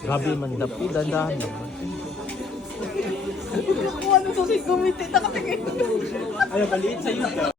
Grabe man dapi, dandahan naman. Nakuha ng sausage gumiti. Nakatingin. Ay, maliit sa'yo ka.